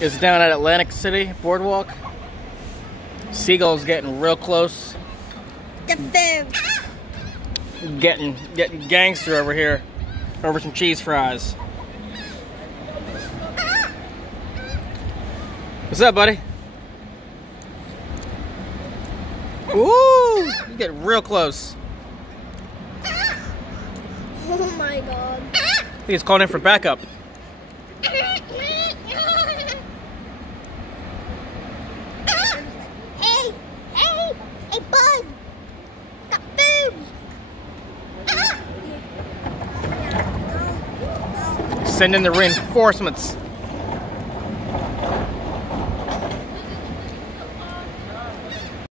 is down at Atlantic City Boardwalk. SeaGulls getting real close. The food. Getting gangster over here over some cheese fries. What's up, buddy? Ooh, you get real close. Oh my god. I think he's calling in for backup. Hey, bud. Got food. Send in the reinforcements.